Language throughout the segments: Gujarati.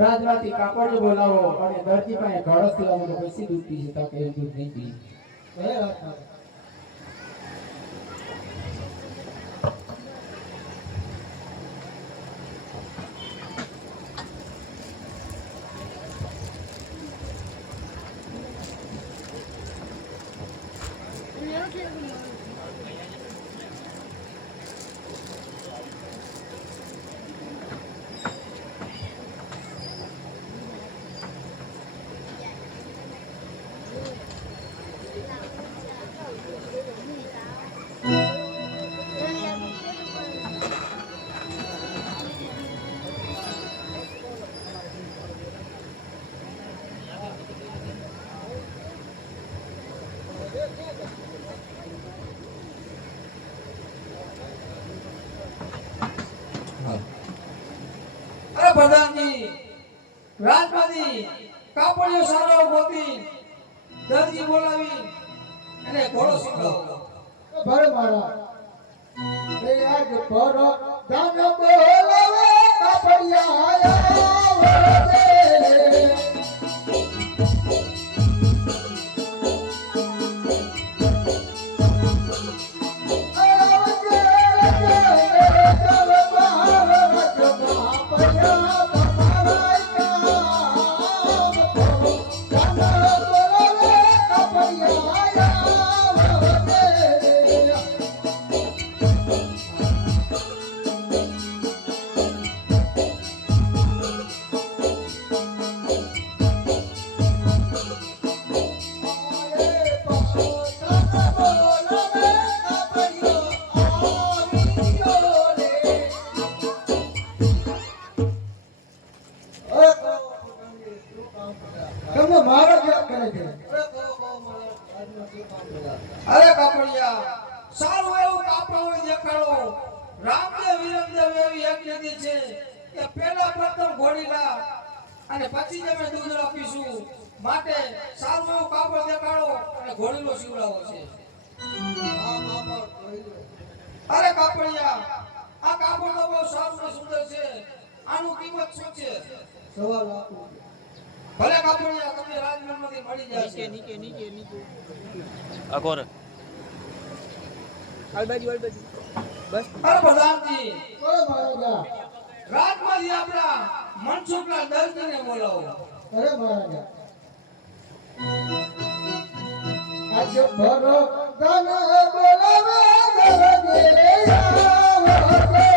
રાજવાતી કાપડ બોલાવો અને દરજી પાસે ઘડસ લાવો તો પૈસી દૂધતી છે તો કઈ દૂધ નહીં પી પ્રધાનજી રાજમાજી કાપડિયો સારો ગોતી દરજી બોલાવી અને ઘોડો સીવડાવો ભર મારા એ આજ પર દાન બોલાવે કાપડિયા આયા રે અરે કાપડિયા સારું એવું કાપડો દેખાડો રામદેવ વિરમદેવ એવી એક નદી છે કે પહેલા પ્રથમ ઘોડીલા અને પછી તમે દૂધ આપીશું માટે સારું એવું કાપડ દેખાડો અને ઘોડીલો સીવડાવો છે અરે કાપડિયા આ કાપડ તો બહુ સારું ને સુંદર છે આનું કિંમત શું છે સવા લાખ ભલે કાપડિયા તમને રાજમહેલમાંથી મળી જશે નીચે અકોર આલબાજી બસ અરે પ્રધાનજી ઓય મહારાજા રાજમાંથી આપણા મનસુખના દર્દીને બોલાવો અરે મહારાજા આજ ભર દાન બોલાવે દરજી આવો રે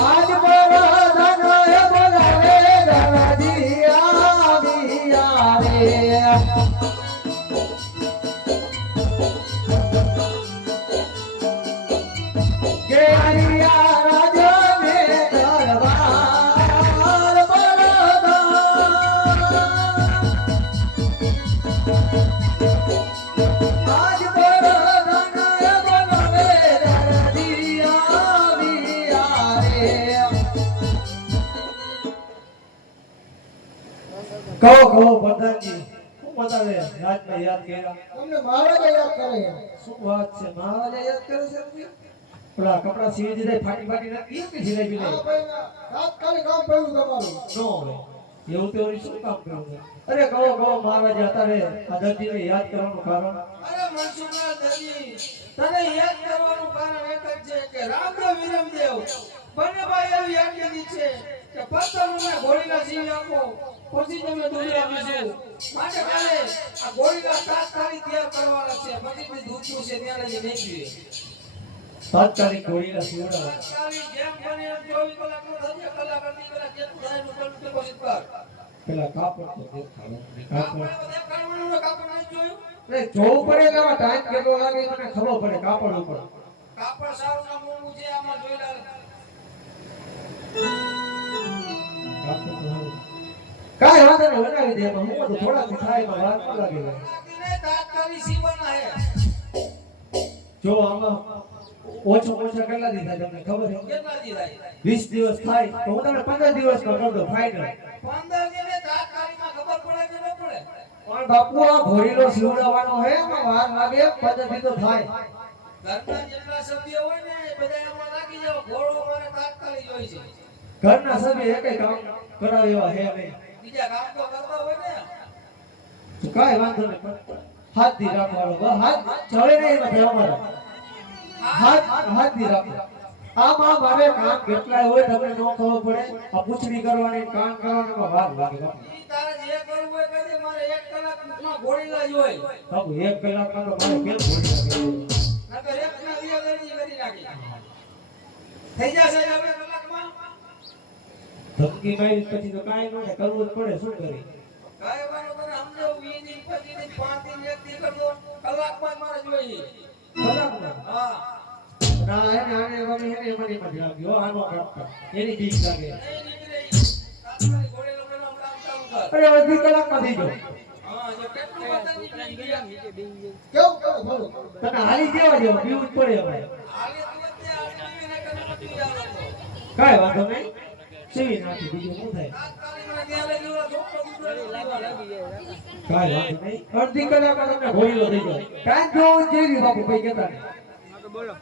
આજ બળદન બોલાવે દરજી આવ્યા રે કેરિયા રાજા ને દરબાર બળદન આજ બળદન બોલાવે દરજી આવ્યા રે કહો પ્રધાનજી શું બતાવે રાજને યાદ કર્યા તમને મહારાજા યાદ કરે શું વાત છે મહારાજા યાદ કરે છે પેલા કપડા સીવી દીધા ફાટી ફાટી નથી કે જિલેબી હા લઈ ભાઈ તાત્કાલિક કામ પડ્યું તમારું નો હોય એવું તો વળી શું કામ કરવું છે અરે કહો મહારાજા અત્યારે આ દર્દીને યાદ કરવાનું કારણ અરે મનસુખલાલ દરજી, તને યાદ કરવાનું કારણ એક જ છે કે રામદેવ વિરમદેવ બંને ભાઈ એવી યાદગીરી છે કે પત્તરને ઘોડીના જીવ આપો પછી તમે દૂધ આપીશું માટે કાલે આ ઘોડીના તાત્કાલિક તૈયાર કરવાના છે પછી બી દૂધનું છે ત્યારે જ નહીં પીએ તાત્કાલિક ઘોડીના સીવડાવવા તાત્કાલિક જેમ બને એમ 24 કલાકનો થશે કલાક અડધી કલાક જેટલું થાય એટલું કરવું તે કોશિશ કર પેલા કાપડ તો દેખાડો આપણે બધા કાઢવાનું કાપડ નહીં જોયું અરે જોવું પડે કે આમાં ટાઈમ કેટલો લાગે મને ખબર પડે કાપડ ઉપર કાપડ સારું ના મોંઘું છે આમાં જોઈ લે કાપડ તો સારું. કાંઈ વાંધો નહીં બનાવી દે એમાં હું તો થોડાક થાય એમાં વાર ન લાગે તાત્કાલિક સીવવાના હે જો આમાં ઓછા કેટલા દી થાય તમને ખબર છે કેટલા દી થાય 20 દિવસ થાય તો હું તમને 15 દિવસમાં કરી દઉં ફાઇનલ 15 દિને તાત્કાલિકમાં ખબર પડે કે ન પડે પણ બાપુ આ ઘોડીનો સીવડાવવાનો હે એમાં વાર લાગે પદ્ધતિ તો થાય ઘરના જેટલા સભ્ય હોય ને એ બધા એમાં લાગી જાવ ઘોડો મારે તાત્કાલિક હોય છે ઘરના સભ્ય એકેય કામ કરાવે એવા હે નહીં બીજા કામ તો કરતા હોય ને તો કાંઈ વાંધો નહીં પણ હાથ દી રાખવાનો બસ હાથ ચડે નહીં નથી અમારે હાથ દી રાખો આમાં મારે કામ કેટલાય હોય તમને ન ખબર પડે આ પૂછડી કરવાની કામ કરવાની વાર લાગે બાપુ ઈ તારે જે કરવું હોય કહી દે મારે 1 કલાકમાં ઘોડીલા જ હોય બાપુ 1 કલાકમાં તો મારે કેમ ઘોડી લાગે નકર એક ના દિયા દરજી કરી નાખી થઈ જશે હવે કલાકમાં ધમકી મારી પછી તો કાંઈ ન થાય કરવું જ પડે શું કરી કાય વાળો તને સમજાવું 20 દિન 25 દિન 5 દિન 1 દી કરતો કલાકમાં જ મારે જોઈએ કલાકમાં હા ના એને આને મને એને મને મત લાગ્યો આનો કાપતા એની બીક લાગે નહીં નીકળે ઈ. તાત્કાલિક ઘોડેલો બનાવ કામ ચાલુ કર અરે અડધી કલાકમાં થઈ ગયો હા જો કેટલું બધા નીકળી ગયા નીચે બેસી જાય. કેવું કેવું બોલો તને હાલી દેવા જેવો પીવું જ પડે હવે હાલે તું તે આટલી ને કને નથી આવતો કાંઈ વાંધો નહીં સીવી નાખી બીજું શું થાય તાત્કાલિક મને ત્યાં લઈ ગયો છોકરો બીજો લાગી જાય રાજા. કાંઈ વાંધો નહીં અડધી કલાકમાં તમને ઘોડીલો થઈ ગયો ટાઈમ જોવો જેવી બાપુ કઈ કહેતા નહીં હા તો બોલો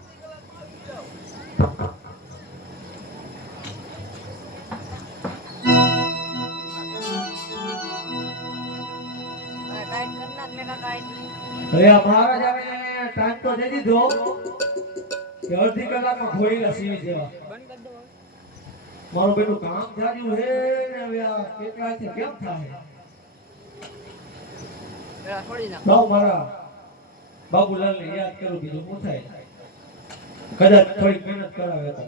હવે આ મહારાજાને ટાઈમ તો દઈ દીધો કે અડધી કલાકમાં ઘોડીલા સીવી દેવા બંધ કરી દો હવે. મારું બેટું કામ જાર્યું હે ને હવે આ કેટલાથી કેમ થાય પેલા છોડી નાખ. લાવ મારા બાબુલાલને યાદ કરું બીજું શું થાય કદાચ થોડી મહેનત કરાવે તો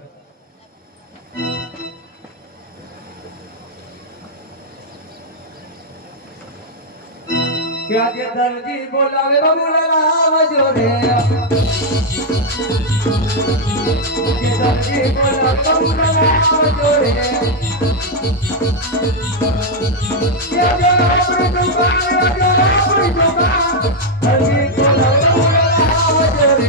કે આજે દરજી બોલાવે બાબુલાલ આવજો રે આજે દરજી બોલાવે બાબુલાલ આવજો રે કે આજે આપણી દુકાન આજે આપણી દુકાન દરજી બોલાવે બાબુલાલ આવજો રે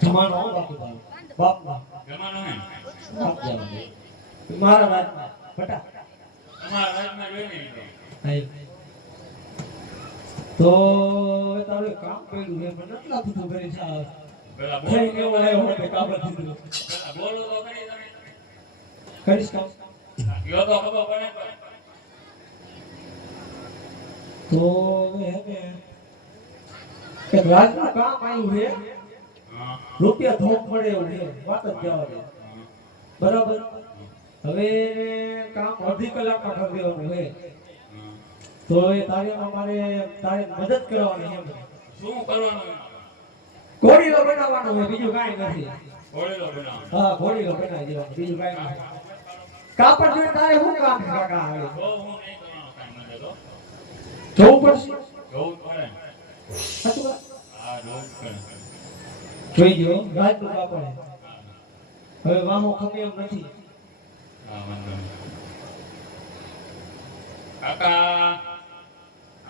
જમાનો બાપુ બાપમાં જમાનો હે બાપ જમાનો મારા રાજમાં ફટા તમારા રાજમાં જોઈને તો તારું એક કામ કર્યું છે મને નથી લાગતું તું કરી છે પેલા બોલો થઈ કેવો આવ્યો હોતે કાબર દીધું પેલા બોલો તો કરી તમે કરીશ કામ કયો તો ખબર પડે તો હવે એક રાજનું કામ આવ્યું છે હા રૂપિયા ધોમ પડે એવું છે વાત જ જવા દે બરાબર હવે કામ અડધી કલાકમાં કરી દેવાનું છે તો એ તારે અમારે તારે મદદ કરવાની એમ શું કરવાનું ઘોડીલો બનાવવાનો હોય બીજું કાંઈ નથી બોલેલો બનાવો હા ઘોડીલો બનાવી દેવાનો બીજું કાંઈ નથી કાપડ જોઈને તારે શું કામ છે કાકા આવે તો હું નહીં કરવાનો કાંઈ મને તો જોવું પડશે જોવું પડે સાચું વાત? હા જોવું પડે જોઈ ગયો રાજનું કાપડ હવે વામો ખમે એમ નથી હા વાંધો નહીં કાકા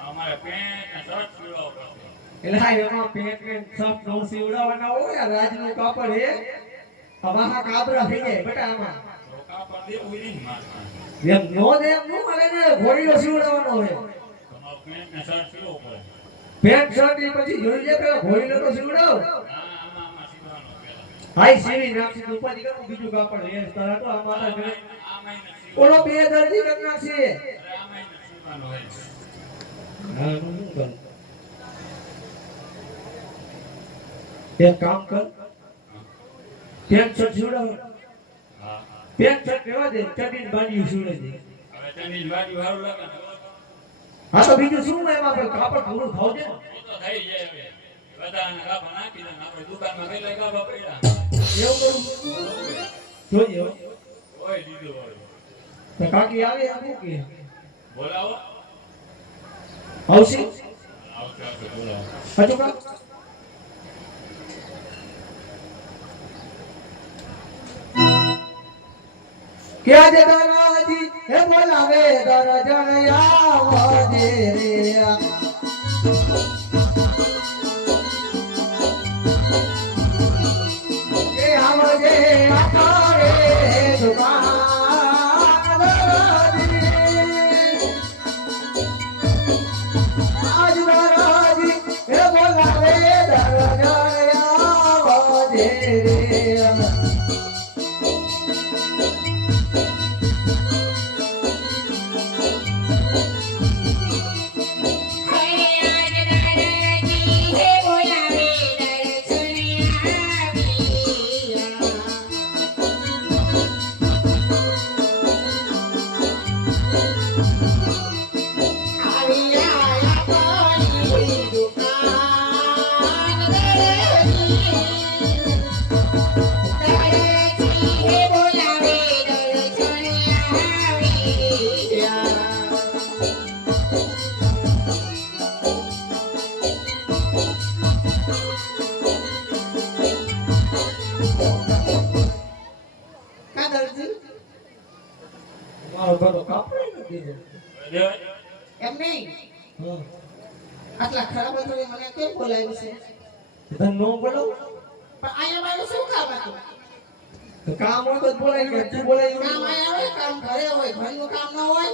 અમારે પેન્ટ ને શર્ટ સીવડાવવો પડશે એટલે હા એમાં પેન્ટ ને શર્ટ નો સીવડાવવાના હોય આ રાજનું કાપડ હે આમાં કાબરા થઈ જાય બેટા આમાં તો કાપડ દેવું નહીં માથમાં એમ નો દે એમ નું મળે ને ઘોડીલો સીવડાવવાનો હોય તમારું પેન્ટ ને શર્ટ સીવવું પડે પેન્ટ શર્ટ ની પછી જોઈ જાય પેલા ઘોડીલો તો સીવડાવ હા આમાં સીવવાનું પેલા હાઈ સીવી નાખી તો ઉપાધિ કરું બીજું કાપડ લે તારા તો આ મારા ઘરે આમાં નથી ઓલો બે દર્દી કરી નાખશે અરે આમાં નથી સીવવાનું હોય હા હું શું કરું એક કામ કર પેન્ટ શર્ટ સીવડાવ હા પેન્ટ શર્ટ લેવા દે ચડીને બાંધી સીવડાવી દે હવે તેની વાડી વાળું લાગે ને હા તો બીજું શું એમાં આપણે કાપડ પૂરું ખાવ છે એ તો થઈ જાય હવે બધાને કાપડ નાખી દે ને આપણે દુકાનમાં ગયેલા કાપડ પડ્યા એવું કરું જોઈએ હોય દીધું હોય તો કાકી આવે આપું કે બોલાવો આવશે આવશે આવશે બોલાવો હજુ કા ક્યાં જે દરાજી હે બોલાવે દરજણ આવજે રે કે આવજે આકારે દુકાન દરાજી આજ દરાજી હે બોલાવે દરજણ આવજે રે મારો બધો કાપડ નથી દીધો દેવાય એમ નહીં હા આટલા ખરાબ હતો મને કેમ બોલાવ્યું છે તને નો બોલો પણ અહીંયા મારું શું કામ હતું તો કામ હોય તો બોલાય કે તું બોલાય કામ અહીંયા હોય કામ ઘરે હોય ઘરનું કામ ન હોય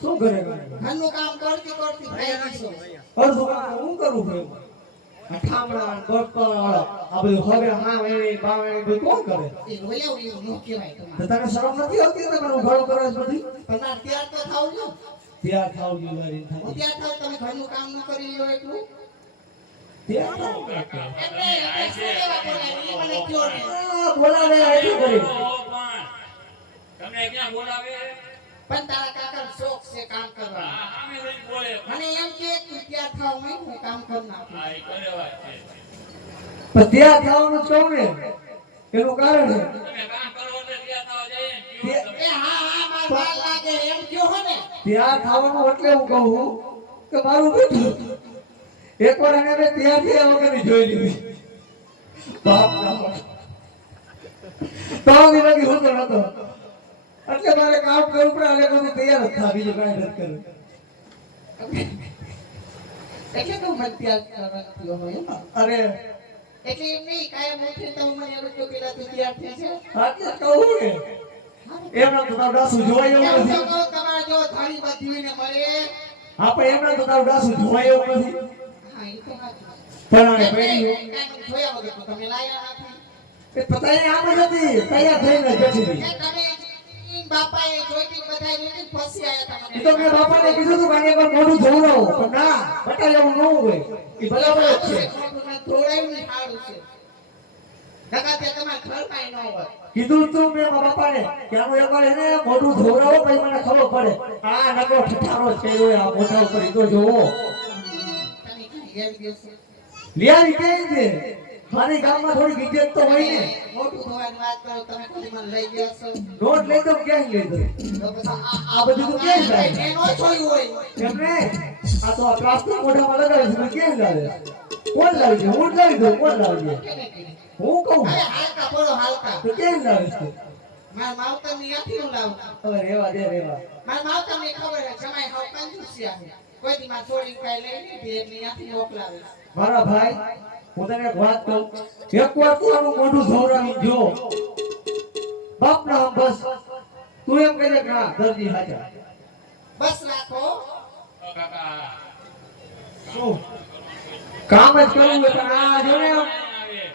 શું કરે ઘરનું કામ કરતી કરતી ભાઈ છું અડધું કામ હું કરું છું આ ઠામડા બર્તન આ બધું હવે હા વેણી બાવેણી બધું કોણ કરે એ રોયા એવું ન કહેવાય તો તમારે તને શરમ નથી આવતી ને મને ઘણું કરે છે બધી પણ મારે ત્યાર તો થાવ છો ત્યાર થાવ જોઈએ હું થાય ત્યાર થાવ તમે ઘરનું કામ ન કરી લો એટલું ત્યાર થાવ એટલે શું લેવા બોલાવી મને કયો ને બોલાવે આટલું કરી તમને ક્યાં બોલાવે પણ તારા કાકા શોખ છે કામ કરવાનો હા સામે જઈને બોલે મને એમ કે તું ત્યાર થાવ હું કામ કરી નાખું હા એ કરે વાત છે પણ ત્યાર થવાનું જ કહું ને એનું કારણ છે તમે કામ કરો એટલે ત્યાં થવા જઈએ ને કેવું તમે એ હા હા માર વાર લાગે એમ કયો હો ને ત્યાર થવાનું એટલે હું કહું કે મારું બેઠું એકવાર એને મેં ત્યાર થયા વગરની જોઈ લીધી બાપ ના તાવી લગી હોતો નતો એટલે મારે કામ કરવું પડે એટલે હું તૈયાર જ થા બીજું કાંઈ નથી કરવું એટલે તો મને ત્યાર કરવાનો થયો હોય એમ. અરે એટલે એમ નહીં કાયમ ઉઠે તો મને એમ જ પેલા તું ત્યાર થઈ છે આટલે કહું ને એમના તો તારું ડાસું જોવાય એવું એમ તો નથી કહું તમારે જો થાળી બધી ને મળે આપણે એમના તો તારું ડાસું જોવાય એવું નથી હા એ તો સાચું. ફલાણે પૈડ્યું કાંઈ જોયા વગર તો તમે લાયા નથી. એ પતાઈ આમ જ હતી તૈયાર થઈને બેઠી હતી એ તમે બાપાએ જોઈતી બધાય લીધી પછી આયા એ હતા તો મેં બાપાને કીધું તું કે એકવાર મોઢું જોવડાવો પણ ના બટાઈ એવું ન હોય એ બરાબર જ છે થોડાયું ને સારું છે નકા તે તમારે ઘર કાંઈ ન હોય. કીધું તું મેં મારા બાપાને કે આનું એકવાર એને મોઢું જોવડાવો પછી મને ખબર પડે આ નકો ઠઠારો છે આ મોઢા ઉપર ઈ તો જોવો તમે ક્યાં ઘેર ગયો છો? લિયારી કઈ છે મારી ગામમાં થોડી ઇજ્જત તો હોય ને મોટું થવાની વાત કરો તમે કોઈ મને લઈ ગયા છો નોટ લઈ દો ક્યાં લઈ દો તો પછી આ બધું તો ક્યાં જાય એનો જોયું હોય એમને આ તો આ પ્લાસ્ટિક મોઢામાં લગાવે છે ક્યાં લાવે કોણ લાવે છે હું જ લાવી દઉં કોણ લાવે છે હું કહું અરે હાલકા બોલો હાલકા તો ક્યાં લાવે છે મારા માવતર ની યાથી હું લાવું હવે રેવા દે રેવા મારા માવતર ને ખબર છે જમાઈ હાવ કંજૂસિયા છે કોઈ દી માં છોડી કાઈ લઈ લીધી એટલે યાથી મોકલાવે મારા ભાઈ હું તને એક વાત કહું એકવાર તું આનું મોઢું જોવડાવી જો બાપ ના હમ બસ તું એમ કહે કે ના દર્દી હાજર બસ રાખો ઓ કાકા શું કામ જ કરવું હોય પણ આ જો ને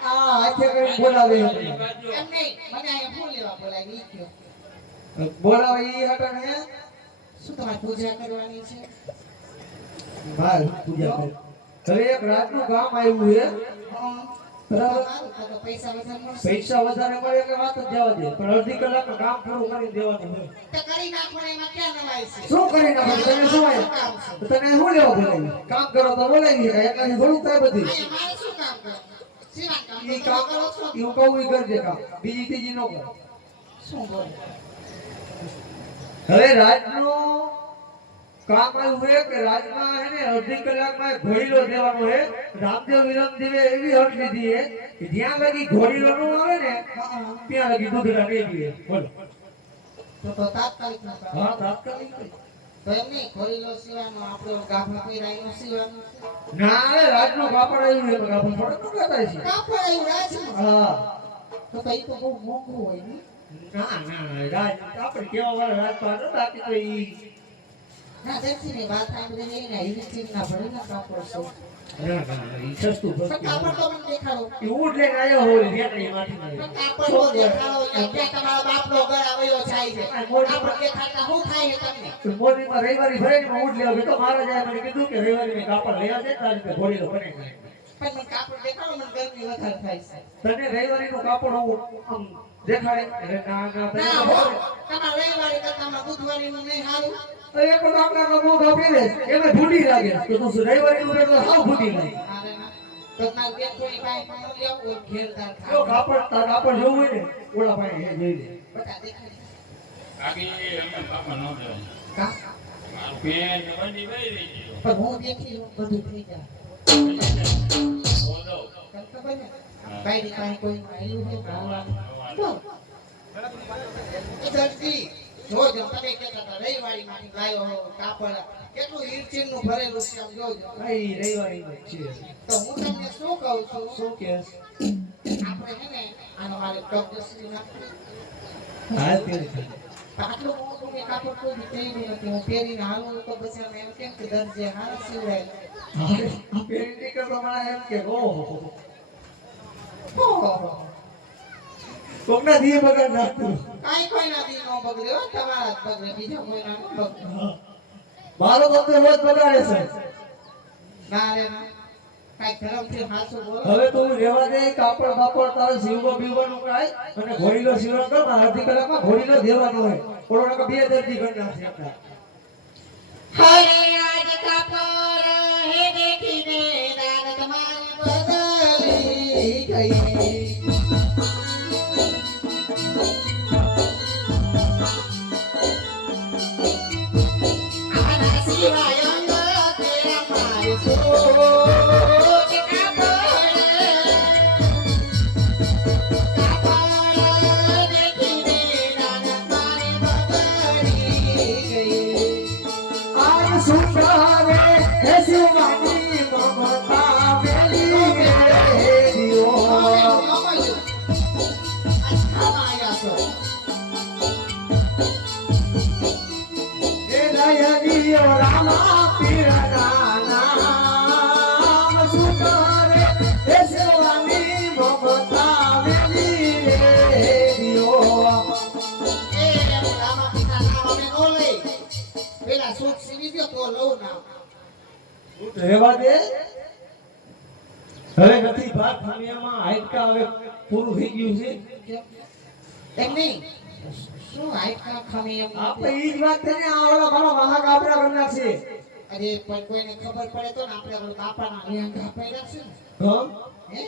આ હાથે કરીને બોલાવે એમ. એમ નહીં મને અહીંયા ફોન લેવા બોલાવી ઈ કયો બોલાવે ઈ હટન હે શું તમારે પૂજા કરવાની છે ભાઈ પૂજા કરે હવે એક રાતનું કામ આવ્યું છે બરાબર તમારું તો પૈસા વધારે મળશે પૈસા વધારે મળે કે વાત જ જવા દે પણ અડધી કલાકનું કામ પૂરું કરી દેવાનું છે તો કરી નાખો ને એમાં ક્યાં નવાય છે શું કરી નાખો તને શું હોય તને શું લેવા બોલાવી કામ કરો તો બોલાવી શકાય એકલાથી થોડું થાય બધી અહીંયા મારે શું કામ કરવાનું સીવાનું કામ ઈ તો કામ તમે કરો છો ઈ હું કહું ઈ કરજે કામ બીજી ત્રીજી નો કર શું બોલો હવે રાજનું કામ આવ્યું છે કે રાજમાં હે ને અડધી કલાકમાં ઘોડીલો દેવાનો છે રામદેવ વિરમદેવે એવી હટ લીધી છે કે જ્યાં લગી ઘોડીલો નો આવે ને ત્યાં લગી દૂધડા નહીં પીવે બોલો તો તાત્કાલિક નું કામ હા તાત્કાલિક તો એમ નહીં ખોરીલો સીવાનું આપણો ગાભા પીરાઈનો સીવાનું ના રે રાજનું કાપડ આવ્યું છે તો કાપડ થોડું કટાય છે કાપડ આવ્યું રાજમાં હા તો કઈ તો બહુ મોંઘું હોય ને ના ના રાજ આપણે કેવા વાળા રાજપાટ બાકી તો ઈ ના દેખી ને વાત સાંભળીને એને હિલચીલ ના ભરેલા કાપડ છે ના ના ઈ સસ્તું પણ પડતું કાપડ તો મને દેખાડો ઈ ઊંટ લઈને આવ્યો હોય રેતડીમાંથી પણ કાપડ તો દેખાડો ત્યાં તમારા બાપનો ઘર આવેલો જાય છે કાપડ દેખાડતા શું થાય છે તમને મોરબીમાં રવિવારી ભરાઈને માં ઊંટ લેવા ગયો તો મહારાજાએ મને કીધું કે રવિવારી મેં કાપડ લઈ આવજે તારી રીતે ઘોડીલો બનાવી નાખે. પણ મને કાપડ દેખાડો મને ગરમી વધારે થાય છે તને રવિવારીનું કાપડ આમ દેખાડે અરે ના ના તને ના તો હો ખબર તમારા રવિવારે કરતા અમારા બુધવારીનું નહીં સારું છે. એક તો આપણા મોઢા પહેરે છે, એમાં ભૂંડી લાગે તો તું રવિવારીનું પહેરતો સાવ ભૂંડી લાગે મારે ના તો મારે બે કોઈ પાસે પણ લેવું હોય ઘેરદાર જો ખાવ કાપડ તાર કાપડ જોવું હોય ને ઓલા પાસે એ જોઈ લે બધા દેખાય કાકી અમને બાપા ન દેવાય કા મારું પેન ને બંડી વહી રહી ગયો પણ હું દેખી લઉં બધું થઈ જાય બોલો તને ખબર ને બાયડી પાસે કોઈ આવ્યું છે ભણવાનું જો એ જલ્દી જોજો તમે કહેતા હતા રવિવારીમાંથી લાવ્યો હો કાપડ કેટલું ઈરચીનું ભરેલું છે આમ જોજો આ ઈ રવિવારીનું જ છે તો હું તમને શું કહું છું શું કે આપણે છે ને આનો મારે ડોક્ટર નાખવું હા તે આટલું મોટું મેં કાપડ કોઈ દી પહેર્યું નથી હું પહેરીને હાલું તો પછી અમે એમ કેમ કે દરજે હાલ સિવડાય આ પેરી નીકળ તો મને એમ કે ઓહો કોકના દીએ બગાડ નાખતું કાંઈ કોઈના દી નો બગડે હો તમારા જ બગડે બીજા કોઈના નો બગડે મારો ધંધો રોજ બગાડે છે ના રે ના કાંઈ ધર્મથી હાચું બોલો હવે તું રેવા દે કાપડ બાપડ તારે સીવવા બીવવાનું કાંઈ અને ઘોડીલો સીવવાનો કર માં અડધી કલાકમાં ઘોડીલો દેવાનો હોય કોરોના કે બે દર્દી કરી નાખશે આપણા હરે આજ કાપડ હે દેખીને દાન તમારી બદલી ગઈ આના સિવાય અંગ તેરા મારી સોચ કાપડ દેખીને દાન તમારી બદલી ગઈ આજ સુંદરે હે શિવાની મમતા મેલી રે દિયો એ દયા દિયો રામા પીરના નામ સુંદરે પેલા સૂટ સીવી દો તો લઉં ના રહેવા દે હવે નથી ભાત ખામિયામાં હાઈટકા હવે પૂરું થઈ ગયું છે એમ નહીં શું હાઈટકા ખામી એમ આપણે ઈ જ વાત છે ને આ ઓલા મારો વાહક આપણા ઘરના છે અરે પણ કોઈને ખબર પડે તો ને આપણે ઓલા બાપાના લેંઘા પહેર્યા છે ને હા હે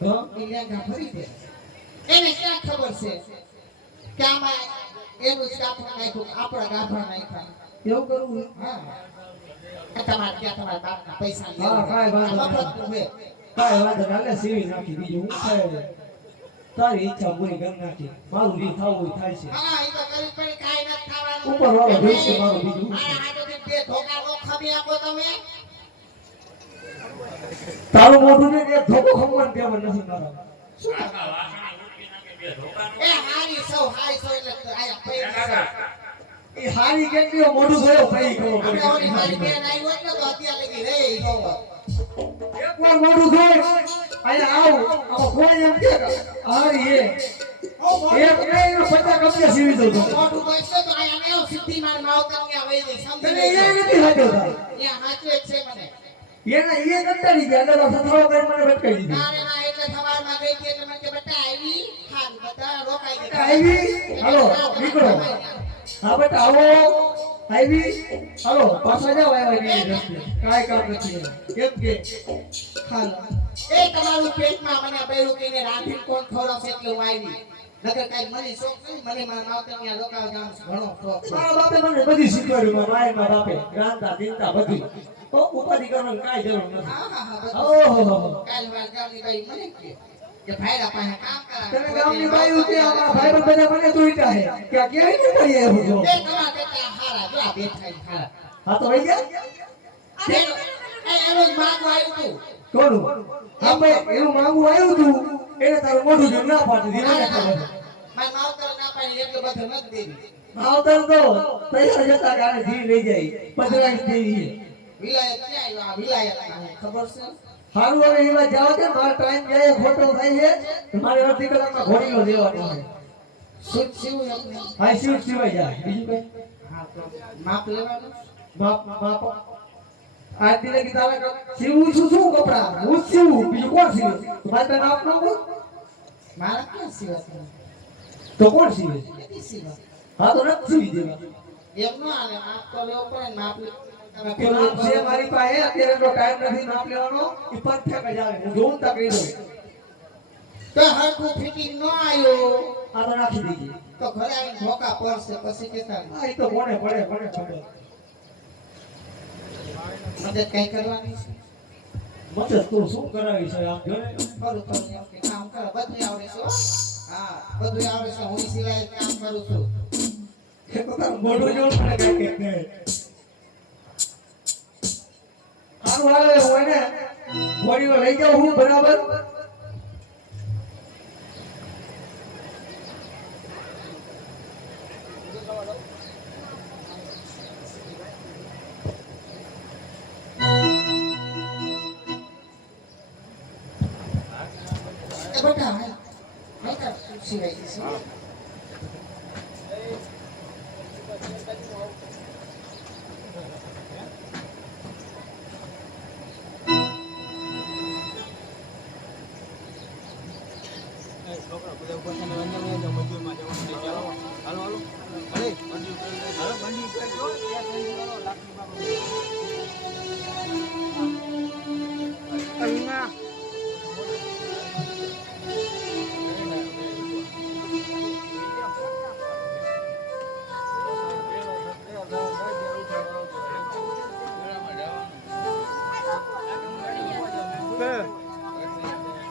હા એ લેંઘા ભરી દે એને ક્યાં ખબર છે કે આમાં એનું જ કાપડ નાખ્યું આપણા ગાભા નાખ્યા એવું કરવું હા તમારે ત્યાં તમારા બાપના પૈસા હા, કાંઈ વાંધો નહીં. મફતનું છે. કાંઈ વાંધો નહીં હાલે સીવી નાખી બીજું હું થાય તારી ઈચ્છા પૂરી કરી નાખી મારું જે થવું એ થાય છે હા એ તો કરી પડી કાંઈ નથી થવાનું. ઉપર વાળો ભવિષ્ય મારું બીજું શું છે? મારા હાથેથી બે ધોકા નો ખમી આપો તમે તારું મોઢું ને એક ધોકો ખમવાનું ટેવ નથી મારા શું કાકા વાસણા ઉટકી નાખે બે ધોકાનું. એ હારી સૌ હારી સૌ એટલે આયા પૈસા કાકા એ હારી કેટલી મોઢું જોયો પઈ ગયો આપણે ઓલી મારી બેન આવી હોત ને તો અત્યારે લગી રહી ગયો હોત. એકવાર મોઢું જોઈ અહીંયા આવ આમાં કોઈ એમ કે હારી એ એક નહીં નો 50 કપડે સીવી દઉં છું. મોઢું તો એટલે તો આયા ને સીધી મારી માવતર ત્યાં વહી ગઈ સમજી તને લેજો. એ નથી હાજર થાય ત્યાં હાચું જ છે મને એના એ કંટાળી ગયા એટલે સથરો કરી મને ભટકાઈ દીધી ના રે ના એટલે સવારમાં ગઈ હતી એટલે મને કે બેટા આવી હાલ બધા રોકાઈ ગયા આવી હાલો નીકળો હા બેટા આવો આવી હાલો પાછા જાવ આવ્યા ની રસ્તે કાઈ કામ નથી કેમ કે હાલો એ તમારું પેટમાં મને બૈરું કહીને રાંધીને કોણ ખવડાવશે એટલે હું આવી નકર કાંઈ મને શોખ નહીં મને મારા માવતર ત્યાં રોકાવા જવાનો ઘણો શોખ છે મારા બાપે મને બધી શીખવાડ્યું મારા માએ મારા બાપે રાંધતા દીનતા બધું તો ઉપાધિ કરવાની કાઈ જરૂર નથી હા હા હા બધું. ઓહો કાલ વાર ગામની બાઈ મને કે ભાઈરા પાસે કામ કરાવે તને ગામની બાઈ ઉતે આપણા ભાઈ બધા મને જોઈતા હે કે આ ક્યાંય નહીં પડી આવ્યો છો એ તમારા કરતા હારા જો આ બેઠા છે હારા હા તો વઈ ગયા એનો એનો જ માંગવા આવ્યું તું કોનું આપણે એનું માંગવું આવ્યું તું એને તારું મોઢું જોઈને ના પાડી દીધું મને ખબર મારા માવતર ના પાડી એટલે બધું નથી દેવી આવતર તો તૈયાર જતા કાને જી લઈ જાય પધરાઈ દેવી વિલાયત ક્યાં આવ્યો આ વિલાયત ખબર છે હારું હવે એવા જાવ છે મારો ટાઈમ જાય ખોટો થાય છે મારે અડધી કલાકમાં ઘોડીલો દેવાનો છે શીખ શીવું એમને હા શિવ શિવાય જાય બીજું કઈ હા તો માપ લેવાનું બાપ આજ દિને કી તારે શિવું શું કપડા હું જ શિવું બીજું કોણ શિવે મારે તને આપ ના બોલ મારા ક્યાં સીવા છે તો કોણ શિવે નથી સીવા હા તો નથી શિવી દેવા એમ નો આલે માપ તો લેવો પડે ને માપ તમે કે માપ છે મારી પાસે અત્યારે તો ટાઈમ નથી માપ લેવાનો ઈ પરફેક્ટ જ આવે હું જોઉં તા કહી દઉં તો હરખું ફિટિંગ નો આવ્યો આ તો નાખી દીધી તો ઘરે આવીને ધોકા પડશે પછી કેતા આ ઈ તો કોને પડે કોને ખબર મદદ કઈ કરવાની છે મતલબ તું શું કરાવી છે આમ જો ને ખરું ખરું એમ કે કામ કરો બધું આવડે છે હો. હા બધું આવડે છે હું સિલાઈ કામ કરું છું એ તો તારું મોઢું જોઉં મને કઈ કે ને આનું હાલે હું એને ઘોડીઓ લઈ જાઉં હું બરાબર એ બેટા હાલ હાલ કર સિલાઈ છે અહીંયા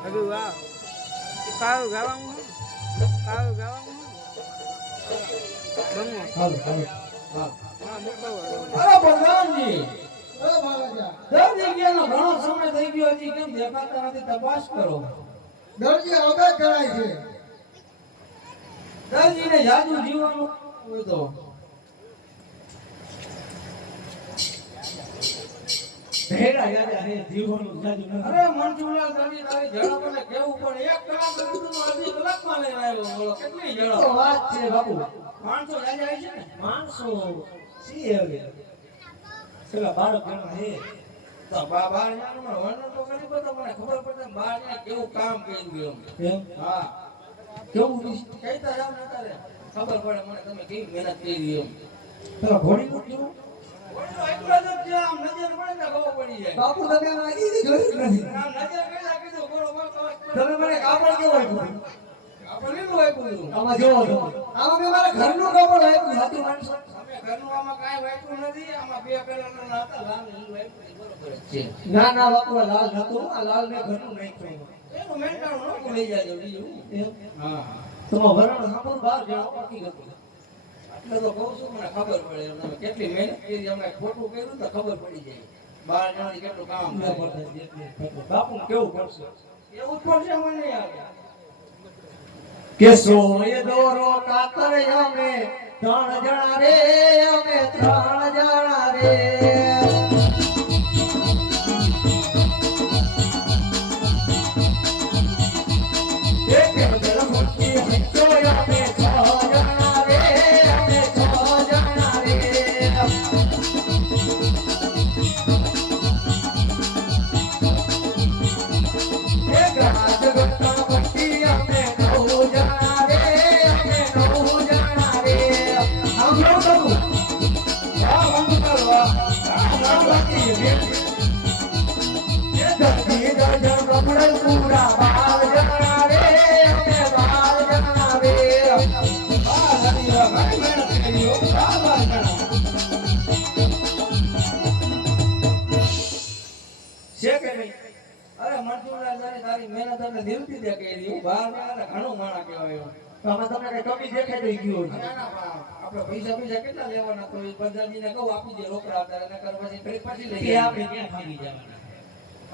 હજુ વાહ કાળું ગાવાનું કાળું ગાવાનું બમો હાલો હાલો હા મૂકો અરે ભગવાનજી ઓ મહારાજા દર્દી ગયાનો ઘણો સમય થઈ ગયો હજી કેમ દેખાતા નથી તપાસ કરો દરજી અવગત કરાય છે દર્દીને જાદુ જીવવાનું હોય તો ભેડા યાદ હે જીવવાનું જાજુ નથી અરે મનસુખલાલ દર્દી તારી ઝડપને કેવું પડે 1 કલાક નું અડધી કલાકમાં લઈને આવ્યો બોલો કેટલી તો ઝડપ વાત છે બાપુ માણસો જાય છે ને માણસો સી હવે પેલા 12 જણા હે તો બાર જણાનું વર્ણન તો કરી બધો મને ખબર પડે બાર જણા કેવું કામ કર્યું એમ. એમ હા કેવું છે કહેતા જાવ ને તારે ખબર પડે મને તમે કેવી મહેનત કરી એમ. પેલા ઘોડી નું કેવું ઓલો એટલો જ છે, આમ નજર પડે ને ખબર પડી જાય. બાપુ તમે માગી દી જોઈ જ નથી આમ નજર કર્યા કીધું બોલો બોલો તમે મને કાપડ કેવો આપ્યું આપણે લીલું આપ્યું હતું. આમાં જોવો તમે આમાં મેં મારા ઘરનું કાપડ આપ્યું સાચું માનશો અમે ઘરનું આમાં કાંઈ વાપર્યું નથી, આમાં બે કલરના હતા, લાલ ને લીલું આપ્યું, બરોબર જ છે. ના ના બાપુ આ લાલ નતું આ લાલ મેં ઘરનું નાખ્યું એનું મેંટાણું નહોતું લઈ જાજો બીજું. એમ હા તમારો વરણ સાંભળ 12 જણા બાકી હતું એટલે તો કહું છું મને ખબર પડે એમ. તમે કેટલી મહેનત કરી અમે ખોટું કર્યું તો ખબર પડી જાય 12 જણાથી કેટલું કામ થાય. બાપુ કેવું પડશે એવું જ પડશે મને યાર. કે સોય દોરો કાતર અમે 3 જણા રે અમે 3 જણા રે એક બદલ મુક્તિ હચો અમે 6 જણા રે અમે 6 જણા રે એક હાથ ગટ્ટા પટ્ટી અમે 9 જણા રે અમે 9 જણા રે સાંભળો તમે વાહ વંદકર વાહ. આ બાકી છે એ ધરતી દર્જન કમળ પૂરા 12 જણા રે અમે 12 જણા રે વાહ હરી વાહ. ઘણી મહેનત કરી હો. વાહ 12 જણા. છે કે નહીં અરે મનસુખલાલ તારી મહેનત એટલે દિલથી દે કરી હો. 12 જણા ઘણું માણા કહેવાય એમ. તો આમાં તમને કઈ કમી દેખાય તો ગયું છે ના, ના, આપણે પૈસા કેટલા લેવાના તો એ બધાજીને કહું આપી દે રોકડા અત્યારે નકર પછી લઈ એ જાય. આપણે ક્યાં ભાગી જવાના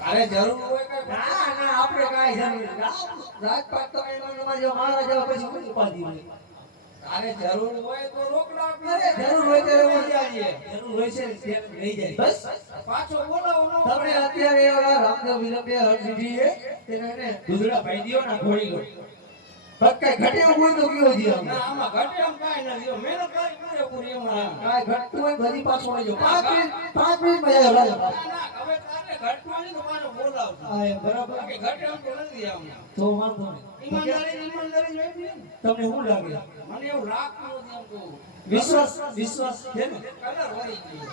અરે જરૂર હોય કઈ ના ના આપણે કાંઈ જરૂર નથી. રાજપાટ તો એમાં તમારે જેવા મારા જેવા પછી કોઈ ઉપાધિ હોય તારે જરૂર હોય તો રોકડા આપી અરે દે. જરૂર હોય ત્યારે લઈ જઈએ. જરૂર હોય છે ને ત્યારે લઈ જાય બસ પાછો બોલાવો ન તમે અત્યારે ઓલા રામદેવ વિલંબે હરજીજીએ તેને ને દૂધડા ભાઈ દિયો ના ઘોડી લો બસ કઈ ઘટે એવું હોય તો કયો જી આમ ના આમાં ઘટે એમ કાંઈ નથી. જો મહેનત કરી પૂરેપૂરી એમાં. કાંઈ ઘટતું હોય બધી પાછો આવી જાઓ 5 મિનિટ મજા આવે ના, ના, હવે તારે ઘટતું હોય ને તો પાછો બોલાવજો. હા એમ બરાબર બાકી ઘટે એમ તો નથી આમ. તો વાંધો નહીં ઈમાનદારી જોઈ ને. તમને શું લાગે મને એવું લાગતું નથી એમ કહું. વિશ્વાસ છે ને કલર વળી ગયો.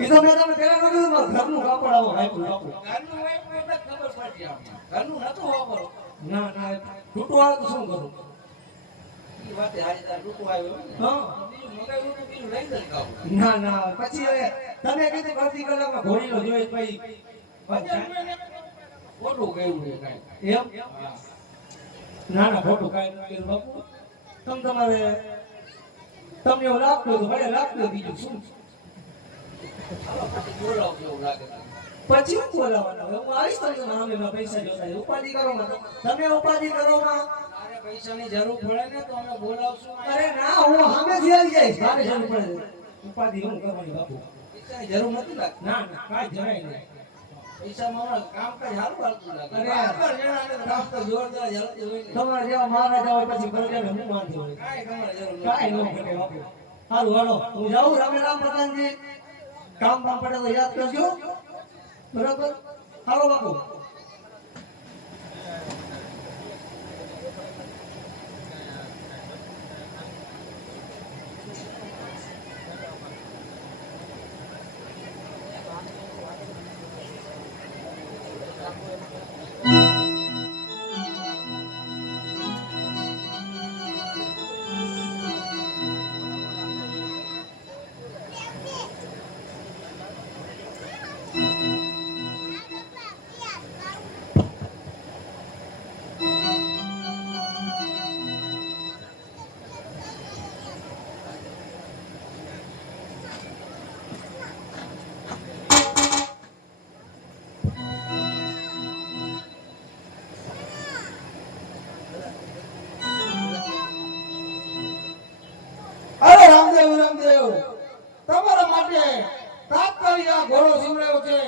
એ તો મેં તમને પહેલા નહોતું કીધું, મારું ઘરનું કાપડ આવો આપ્યું બાપુ ઘરનું હોય એટલે ખબર પડશે આપણને. ઘરનું નતું વાપરો. ના ના છૂટું આવે તો શું કરું ઈ વાતે હારી તાર રૂકો આવ્યો ને. હા બીજું મગાવ્યું ને બીજું લઈ જ ખાવું. ના ના પછી હવે તમે કીધું અડધી કલાકમાં ઘોડીનો જોઈ ભાઈ બજાર માં એને ખોટું કહ્યું છે કાંઈ. એમ હા. ના ના ખોટું કાંઈ નથી કર્યું બાપુ તમારે તમને એવું લાગતું હોય તો ભલે લાગતું હોય, બીજું શું હાલો પછી બોલાવજો એવું લાગે તો. પછી હું બોલાવવાના હવે હું આવીશ તમને મારા મેં પૈસા જોતા હોય. ઉપાધિ કરો માં તમે ઉપાધિ કરો માં તારે પૈસાની જરૂર પડે ને તો અમે બોલાવશું. અરે ના હું સામેથી આવી જઈશ મારે જરૂર પડે ઉપાધિ હું કરવાની બાપુ પૈસાની જરૂર નથી લાગતી. ના ના કાંઈ જરાય નહીં પૈસામાં હમણાં કામકાજ સારું હાલતું લાગે. અરે. 12 જણાને તો કામ તો જોરદાર હાલતું હોય ને. તમારા જેવા મારા જેવા પછી બરોબર હું માનતો હોય કાંઈ તમારે જરૂર નથી. કાંઈ ન ઘટે બાપુ સારું હાલો હું જાઉં રામે રામ પ્રધાનજી કામ બામ પડે તો યાદ કરજો બરાબર હાલો બાપુ અરે રામદેવ રામદેવ તમારા માટે તાત્કાલિક આ ઘોડો સીવડાવ્યો છે.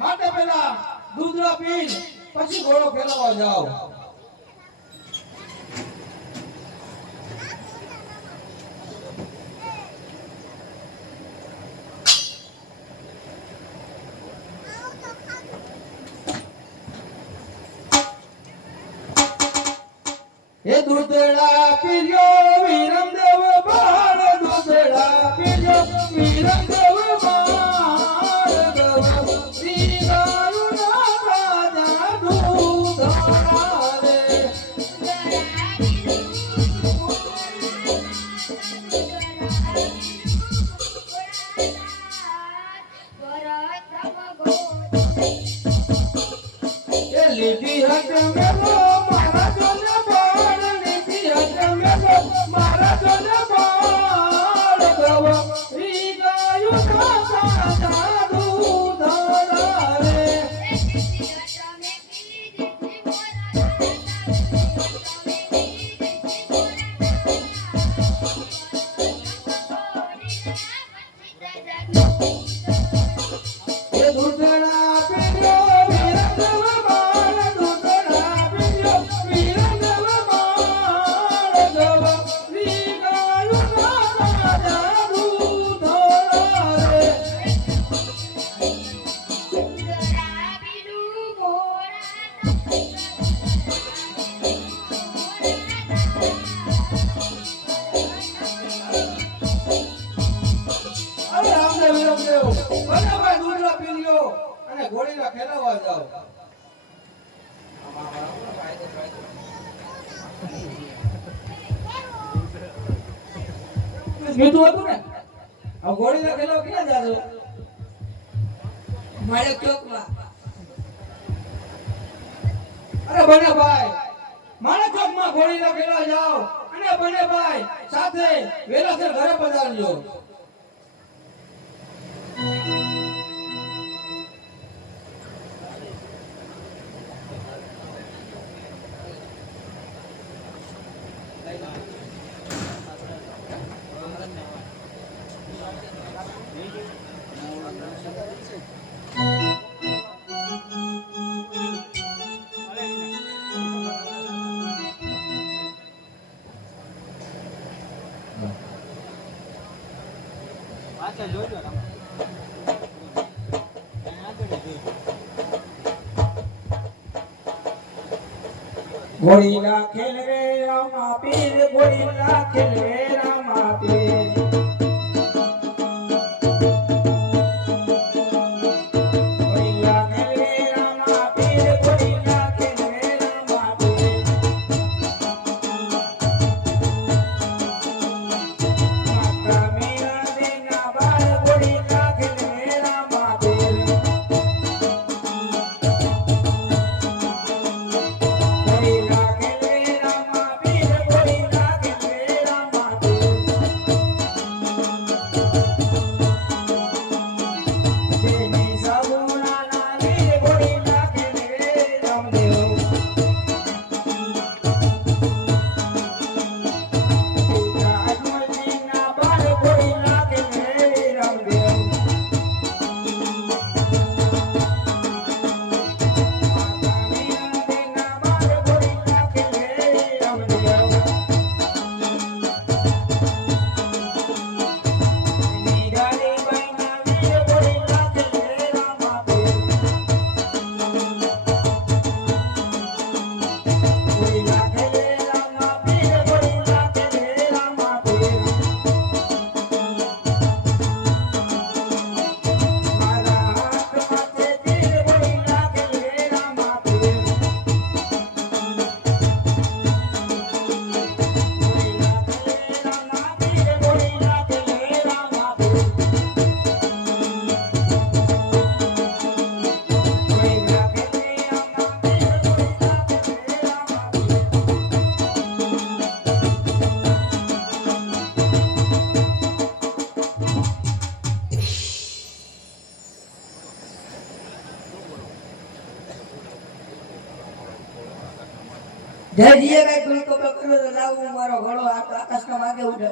માટે પહેલા દૂધડા પી પછી ઘોડો ફેરવવા જાઓ. દૂધડા પીર્યો વિરમદેવ બાળ દૂધડા પીર્યો વિરમદેવ બાળ ગવ શ્રી ગાયુના રાજા દૂધડા રે એ લીધી હટ મેલો મારા જોને બાળ લીધી હટ મેલો મારા જોને બાળ ગવ શ્રી ગાયુના રાજા દૂધડા રે એ દૂધડા પીર્યો વિરમદેવ બાળ દૂધડા પીર્યો વિરમદેવ બાળ ગવ શ્રી ગાયુના રાજા દૂધડા રે અરે રામદેવ વિરમદેવ ભલે ભાઈ દૂધડા પી લ્યો અને ઘોડીના ખેલાવા જાઓ મીઠું હતું ને આ ઘોડીના ખેલાવા ક્યાં જાજો મારે ચોકમાં અરે બને ભાઈ મારા ચોકમાં ઘોડીના ખેલાવા જાઓ અને બને ભાઈ સાથે વેલાસર ઘરે પધારજો પાછળ જોજો તમે ઘોડીના ખેલ રે રામા પીર ઘોડીના ખેલ રે રામા પીર ઘોડીના ખેલ રે રામા પીર ઘોડીના ખેલ રે રામા પીર માતા મીરા દેના બાળ ઘોડીના ખેલ રે રામા પીર ઘોડીના ખેલ રે રામા પીર ઘોડીના ખેલ રે રામા પીર જેની સાબુના નાની ઘોડીના ખેલ રે રામદેવ પિતા અજમલજીના બાળ ઘોડીના ખેલ રે રામદેવ માતા મીરા દેના બાળ ઘોડીના ખેલ રે રામદેવ નિરાલી બાઈના વીર ઘોડીના ખેલ રે રામા પીર ઘોડીના ખેલ રે રામા પીર ઘોડીના ખેલ રે રામા પીર મારા હાથ માથે તીર ઘોડીના ખેલ રે રામા પીર ઘોડીના ખેલ રે રામા પીર ઘોડીના ખેલ રે રામા પીર ઘોડીના ખેલ રે રામા પીર ઘોડીના ખેલ રે રામા પીર જય જીએ કઈ ગુલકો પકડો તો લાવું મારો ઘોડો આકાશના માગે ઉડે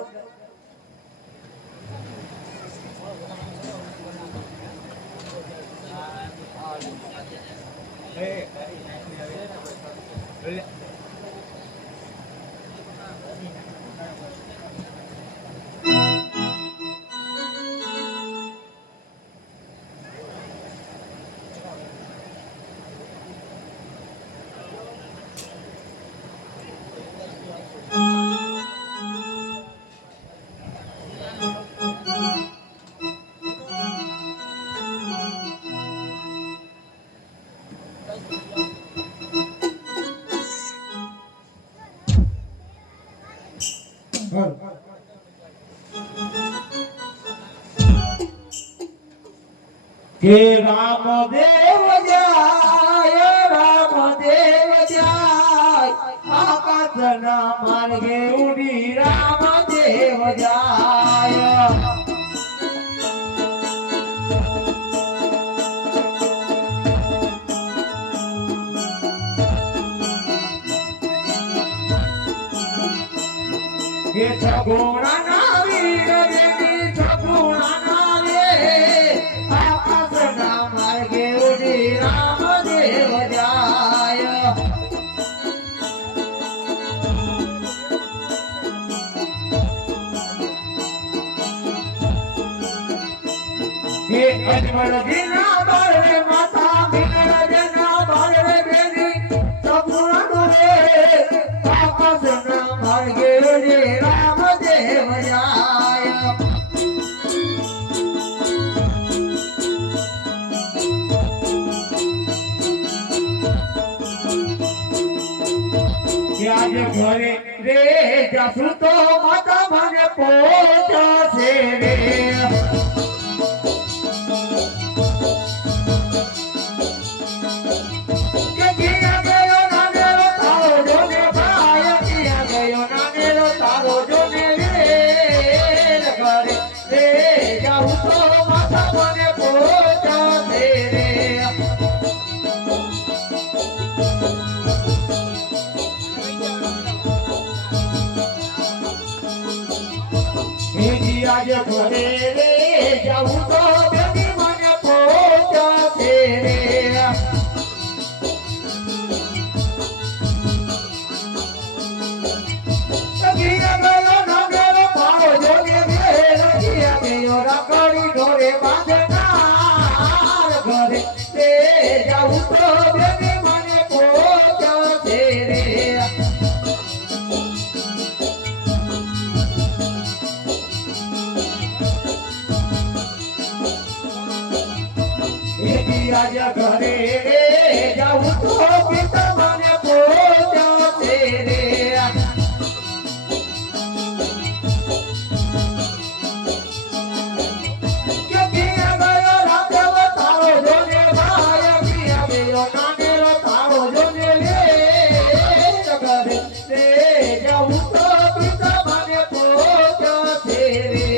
કે રામદેવ જાય આકાશના માર્ગે ઉડી રામદેવ જાય કે સગુણાના વીર દેવી સગુણાના રે આકાશના માર્ગે ઉડી રામદેવ જાય કે અજમલ દિના બાળે માતા મિનળ જના બાળે બેની સગુણાનો રે આકાશના માર્ગે ઉડી રામદેવ જાય આજ ઘરે રે જાસુ તો માતા મને પહોંચાશે રે કે ક્યાં ગયો નાનેરો તારો જોને ભાઈ ક્યાં ગયો નાનેરો તારો જોને રે ઘરે રે જાસુ તો માતા મને પહોંચાશે રે આજ ઘરે રે જાઉં તો બેટી મને પહોંચાશે રે ગિયા ગયો નાગેલો પાડો જોને ગેલો ગિયા ગયો રાખડી ઢોરે બાંધનાર ઘરે રે જાઉં તો બેટી મને પહોંચાશે રે આજ ઘરે રે જાઉં તો પિતા મને પહોંચાશે રે કે ક્યાં ગયો રામદેવ તારો જોને ભાઈ ક્યાં ગયો નાનેરો તારો જોને રે ઘરે રે જાઉં તો પિતા મને પહોંચાશે રે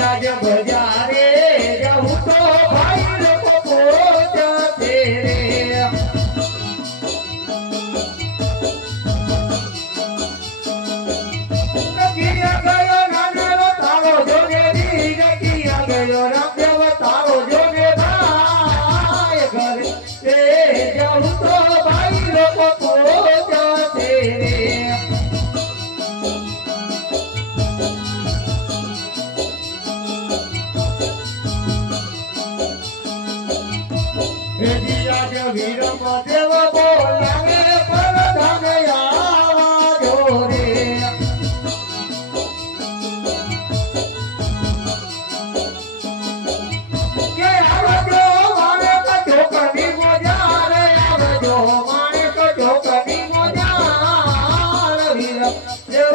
આજ બજારે જાઉં તો ભાઈ લોકો પહોંચાશે રે ક્યાં ગયો નાનેરો તારો જોને રી ક્યાં ગયો રામદેવ તારો જોને ભાઈ ઘરે રે જાઉં તો ભાઈ લોકો પહોંચાશે રે આજ વિરમ દેવ બોલાવે પરધાને આવાજો રે કે આવજો મારે ચોકની મજા રે આવજો મારે ચોકની મજા વિરમ દેવ